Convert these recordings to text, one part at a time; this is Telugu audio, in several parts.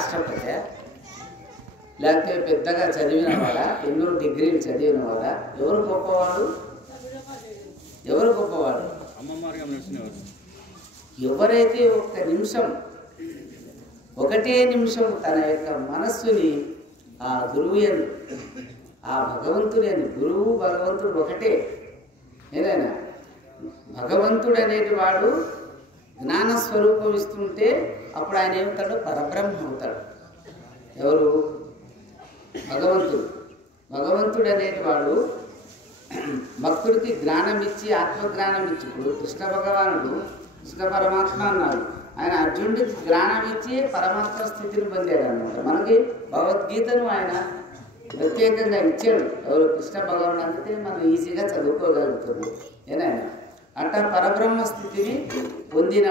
రాష్ట్రపతి లేకపోతే పెద్దగా చదివిన వాళ్ళ, ఎన్నో డిగ్రీలు చదివిన వాళ్ళ, ఎవరు గొప్పవాడు? ఎవరు గొప్పవాడు? ఎవరైతే ఒక్క నిమిషం, ఒకటే నిమిషం తన యొక్క మనస్సుని ఆ గురువు ఆ భగవంతుని గురువు భగవంతుడు ఒకటే. ఏదైనా భగవంతుడు అనేటి వాడు జ్ఞానస్వరూపం ఇస్తుంటే అప్పుడు ఆయన ఏమవుతాడు? పరబ్రహ్మ అవుతాడు. ఎవరు? భగవంతుడు. భగవంతుడు అనేటి వాడు భక్తుడికి జ్ఞానం ఇచ్చి, ఆత్మజ్ఞానం ఇచ్చి, ఇప్పుడు కృష్ణ భగవానుడు కృష్ణ పరమాత్మ అన్నాడు, ఆయన అర్జునుడికి జ్ఞానం ఇచ్చి పరమాత్మ స్థితిని పొందాడు అన్నమాట. మనకి భగవద్గీతను ఆయన ప్రత్యేకంగా ఇచ్చాడు. ఎవరు? కృష్ణ భగవానుడు. అందుకే మనం ఈజీగా చదువుకోగలుగుతున్నాం. ఏనాయన అట్లా పరబ్రహ్మ స్థితిని పొందిన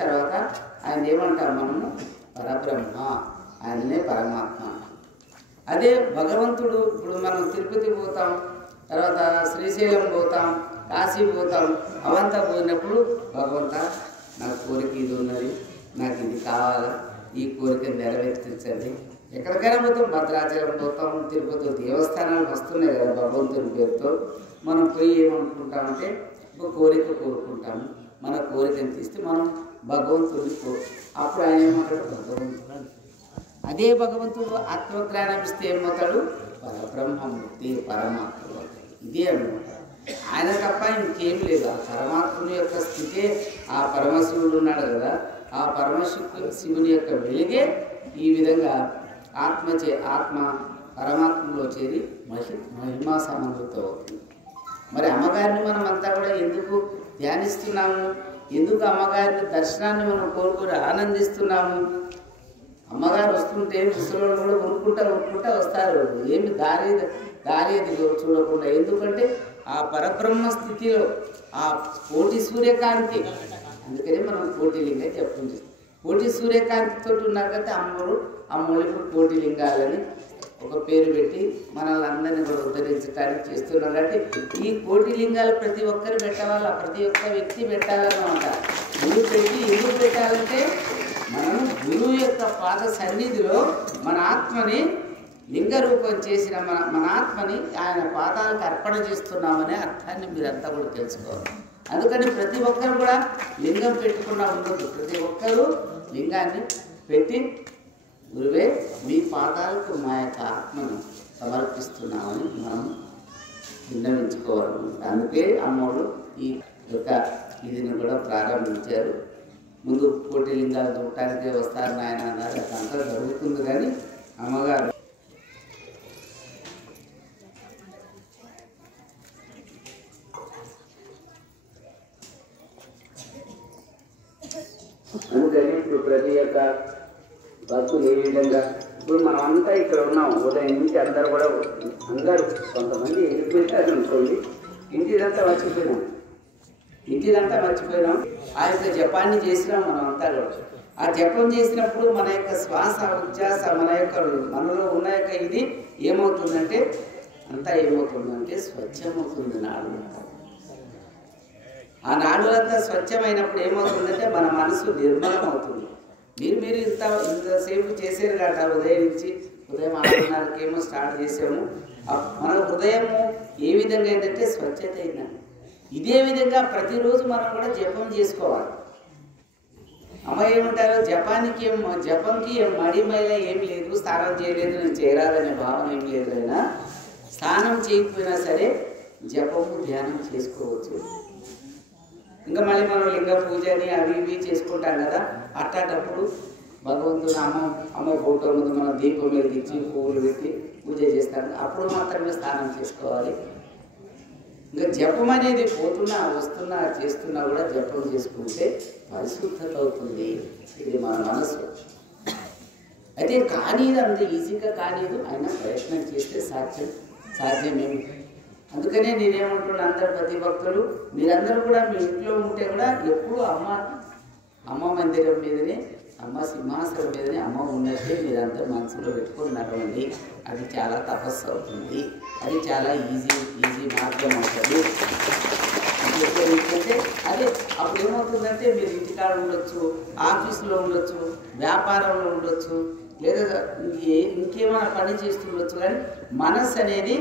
తర్వాత ఆయన ఏమంటాం మనము? పరబ్రహ్మ, ఆయననే పరమాత్మ. అదే భగవంతుడు. ఇప్పుడు మనం తిరుపతి పోతాం, తర్వాత శ్రీశైలం పోతాం, కాశీ పోతాం, అవంతా పోయినప్పుడు భగవంత నాకు కోరిక ఇది ఉన్నది, నాకు ఇది కావాలా, ఈ కోరిక నెరవేర్చండి. ఎక్కడికైనా పోతాం, భద్రాచలం పోతాం, తిరుపతి దేవస్థానాలు వస్తున్నాయి కదా భగవంతుని పేరుతో. మనం పోయి ఏమనుకుంటామంటే ఒక కోరిక కోరుకుంటాము. మన కోరికను తీస్తే మనం భగవంతుడిని అప్పుడు ఆయన ఏమంటాడు? భగవంతుడు. అదే భగవంతుడు ఆత్మజ్ఞానం ఇస్తే ఏమవుతాడు? పరబ్రహ్మమూర్తి, పరమాత్మ. ఇదే అన్నమాట. ఆయన తప్ప ఇంకేం లేదు. ఆ పరమాత్ముని యొక్క స్థితే, ఆ పరమశివుడు ఉన్నాడు కదా, ఆ పరమశివుని యొక్క వెలుగే ఈ విధంగా ఆత్మ పరమాత్మలో చేరి మహిమా సమన్వితం అవుతుంది. మరి అమ్మగారిని మనం అంతా కూడా ఎందుకు ధ్యానిస్తున్నాము? ఎందుకు అమ్మగారి దర్శనాన్ని మనం కోరుకొని ఆనందిస్తున్నాము? అమ్మగారు వస్తుంటే ముసలోళ్ళు కూడా ఉరుక్కుంటా వస్తారు. ఏమి దారి చూడకుండా. ఎందుకంటే ఆ పరబ్రహ్మ స్థితిలో ఆ కోటి సూర్యకాంతి, అందుకనే మనం కోటిలింగం చెప్పుకుంటాం. కోటి సూర్యకాంతితో ఉన్నాకంటే అమ్మోళ్ళు ఇప్పుడు కోటిలింగాలని ఒక పేరు పెట్టి మనల్ని అందరినీ కూడా ఉద్ధరించడానికి చేస్తున్నాం. కాబట్టి ఈ కోటిలింగాలు ప్రతి ఒక్కరు పెట్టాలా, ప్రతి ఒక్క వ్యక్తి పెట్టాలన్నమాట. ఎందుకు పెట్టాలంటే మనం గురువు యొక్క పాద సన్నిధిలో మన ఆత్మని లింగ రూపం చేసిన మన ఆత్మని ఆయన పాదాలకు అర్పణ చేస్తున్నామనే అర్థాన్ని మీరంతా కూడా తెలుసుకోవాలి. అందుకని ప్రతి ఒక్కరు కూడా లింగం పెట్టకుండా ఉండదు. ప్రతి ఒక్కరూ లింగాన్ని పెట్టి గురువే మీ పాదాలకు మా యొక్క ఆత్మను సమర్పిస్తున్నామని మనం విన్నవించుకోవాలి. అందుకే అమ్మోడు ఈ యొక్క ఇదిని కూడా ప్రారంభించారు. ముందు కోటి లింగాలు చూడటానికే వస్తారు నాయన అన్నారు. అదంతా జరుగుతుంది. కానీ అమ్మగారు అందుకని ఇప్పుడు ప్రతి ఒక్క భక్తులు ఏ విధంగా ఇప్పుడు మనం అంతా ఇక్కడ ఉన్నాం. ఉదయం నుంచి అందరూ కొంతమంది వెళ్ళిపోతారు అనుకోండి. ఇంటిదంతా మర్చిపోయినాం. ఆ యొక్క జపాన్ని చేసినాం మనం అంతా కూడా. ఆ జపం చేసినప్పుడు మన యొక్క శ్వాస ఉచ్ఛ్వాస మనలో ఉన్న యొక్క ఇది ఏమవుతుందంటే స్వచ్ఛమవుతుంది. నాడు ఆ నాడులంతా స్వచ్ఛమైనప్పుడు ఏమవుతుందంటే మన మనసు నిర్మలం అవుతుంది. మీరు ఇంతసేపు చేసేది కాట. ఉదయం 6:30కేమో స్టార్ట్ చేసాము. మన హృదయము ఏ విధంగా ఏంటంటే స్వచ్ఛత అయిందండి. ఇదే విధంగా ప్రతిరోజు మనం కూడా జపం చేసుకోవాలి. అమ్మ ఏమంటారు? జపంకి మడిమైల ఏమి లేదు, స్నానం చేయలేదు, నేను చేరాలనే భావన ఏం లేదు. అయినా స్నానం చేయకపోయినా సరే జపము ధ్యానం చేసుకోవచ్చు. ఇంకా మళ్ళీ మనం లింగ పూజని అవి ఇవి చేసుకుంటాం కదా. అట్లాంటప్పుడు భగవంతుడు అమ్మ ఫోటో ముందు మనం దీపం వెలిగించి పువ్వులు పెట్టి పూజ చేస్తాం. అప్పుడు మాత్రమే స్నానం చేసుకోవాలి. ఇంకా జపం అనేది వస్తున్నా చేస్తున్నా కూడా జపం చేసుకుంటే పరిశుద్ధత అవుతుంది. ఇది మన మనసు. అయితే కానీది అంత ఈజీగా కానీదు. అయినా ప్రయత్నం చేస్తే సాధ్యమేమి. అందుకనే నేనేమంటున్నా, అందరు ప్రతి భక్తులు మీరందరూ కూడా మీ ఇంట్లో ఉంటే కూడా ఎప్పుడు అమ్మ మందిరం మీదనే, అమ్మ సింహాసనం మీదనే అమ్మ ఉన్నట్టే మీరందరూ మనసులో పెట్టుకొని నడవండి. అది చాలా తపస్సు అవుతుంది. అది చాలా ఈజీ మార్గం అవుతుంది. ఎందుకంటే అదే అప్పుడు ఏమవుతుందంటే మీరు ఇంటికాడ ఉండొచ్చు, ఆఫీసులో ఉండొచ్చు, వ్యాపారంలో ఉండొచ్చు, లేదా ఇంకేమైనా పని చేస్తుండొచ్చు, కానీ మనస్సు అనేది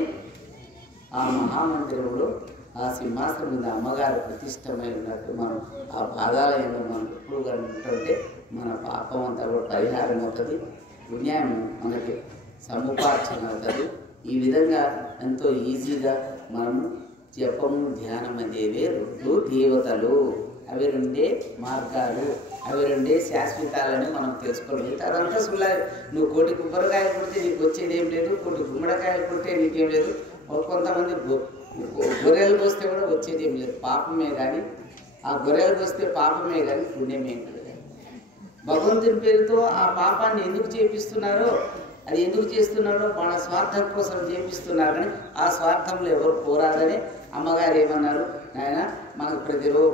ఆ మహామందిరంలో ఆ సింహాసనం మీద అమ్మగారు ప్రతిష్టమై ఉన్నట్టు మనం ఆ పాదాలయంలో మనం ఎప్పుడు కనుకుంటుంటే మన పాపం అంతా కూడా పరిహారం అవుతుంది, పుణ్యం మనకి సముపార్జన అవుతుంది. ఈ విధంగా ఎంతో ఈజీగా మనము జపము ధ్యానం అనేవి రెండు దేవతలు, అవి రెండే మార్గాలు, అవి రెండే శాశ్వతాలని మనం తెలుసుకోగలిగితే అదంతా సుల్లా. నువ్వు 1,000 కొబ్బరికాయలు కొడితే నీకు వచ్చేది ఏం లేదు, 1,000 గుమ్మడికాయలు కొడితే నీకేం లేదు, కొంతమంది గొర్రెలు పోస్తే కూడా వచ్చేది ఏం లేదు, పాపమే. కానీ ఆ గొర్రెలు పోస్తే పాపమే కానీ పుణ్యమే లేదు. భగవంతుని పేరుతో ఆ పాపాన్ని ఎందుకు చేపిస్తున్నారో, అది ఎందుకు చేస్తున్నారో మన స్వార్థం కోసం చేపిస్తున్నారు. కానీ ఆ స్వార్థంలో ఎవరు పోరాదని అమ్మగారు ఏమన్నారు, నాయన మనకు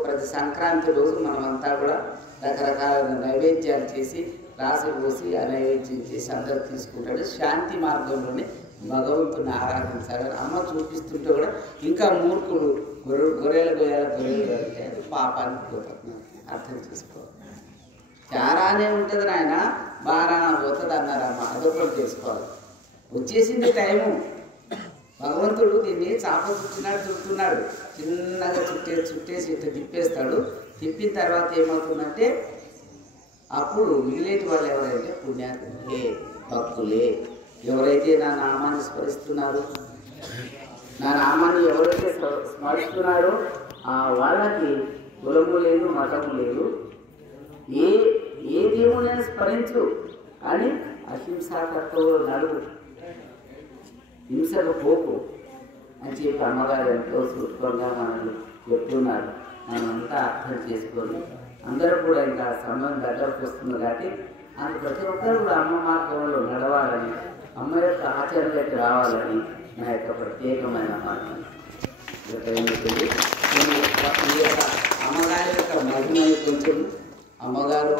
ప్రతి సంక్రాంతి రోజు మనమంతా కూడా రకరకాల నైవేద్యాలు చేసి రాసులు పోసి ఆ నైవేద్యం చేసి అందరూ తీసుకుంటాడు. శాంతి మార్గంలోనే భగవంతుని ఆరాధించాలని అమ్మ చూపిస్తుంటే కూడా ఇంకా మూర్ఖులు గొర్రెలు అంటే అది పాపానికి పోతుంది. అర్థం చేసుకోవాలి. చారానే ఉంటుంది నాయన, బారాన పోతుంది అన్నారు అమ్మ. అదొకటి తెలుసుకోవాలి. వచ్చేసింది టైము. భగవంతుడు దీన్ని చాప చుట్టుతున్నాడు, చిన్నగా చుట్టేసి ఇట్లా తిప్పేస్తాడు. తిప్పిన తర్వాత ఏమవుతుందంటే అప్పుడు మిగిలేటి వాళ్ళు ఎవరైతే పుణ్యాత్ములే, భక్తులే, ఎవరైతే నా నామాన్ని స్మరిస్తున్నారో, నా నామాన్ని ఎవరైతే స్మరిస్తున్నారో ఆ వాళ్ళకి కులము లేదు, మతము లేదు. ఏ దేవుడైనా స్మరించు కానీ అహింసాకర్తలో నడువు, హింసకు పోకు అని చెప్పి అమ్మగారు ఎంతో సూక్ష్మంగా మనల్ని చెప్తున్నారు. మనమంతా అర్థం చేసుకొని అందరూ కూడా ఇంకా సమయం దగ్గరకు వస్తుంది కాబట్టి అది ప్రతి ఒక్కరు కూడా అమ్మ మార్గంలో నడవాలని, అమ్మ యొక్క ఆచరణలోకి రావాలని నా యొక్క ప్రత్యేకమైన మాట. ఈ యొక్క అమ్మగారి యొక్క మహిమని కొంచెం అమ్మగారు